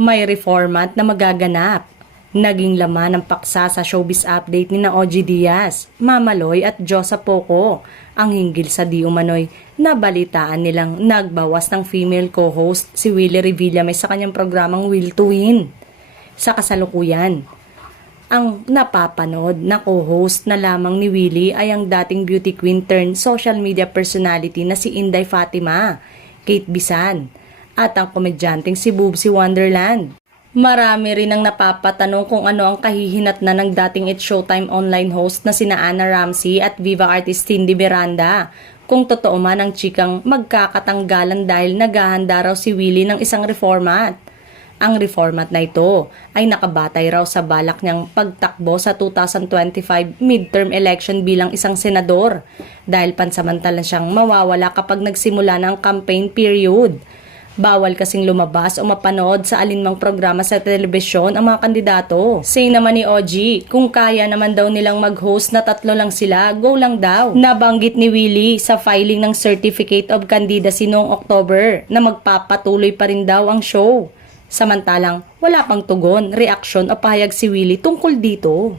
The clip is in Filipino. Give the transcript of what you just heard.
May reformat na magaganap. Naging laman ng paksa sa showbiz update ni na OG Diaz, Mamaloy at Josa Poco ang hinggil sa di umano'y nabalitaan nilang nagbawas ng female co-host si Willie Revillame sa kanyang programang Will to Win. Sa kasalukuyan, ang napapanood na co-host na lamang ni Willie ay ang dating beauty queen turned social media personality na si Inday Fatima, Kate Bisan, at ang komedyanteng si Boobsy Wonderland. Marami rin ang napapatanong kung ano ang kahihinatnan ng dating It's Showtime online host na sina Anna Ramsey at Viva artist Cindy Miranda. Kung totoo man ang chikang magkakatanggalan dahil naghahanda raw si Willie ng isang reformat. Ang reformat na ito ay nakabatay raw sa balak niyang pagtakbo sa 2025 midterm election bilang isang senador dahil pansamantalan siyang mawawala kapag nagsimula ng campaign period. Bawal kasing lumabas o mapanood sa alinmang programa sa telebisyon ang mga kandidato. Say naman ni OG, kung kaya naman daw nilang mag-host na 3 lang sila, go lang daw. Nabanggit ni Willie sa filing ng Certificate of Candidacy noong October na magpapatuloy pa rin daw ang show. Samantalang wala pang tugon, reaksyon o pahayag si Willie tungkol dito.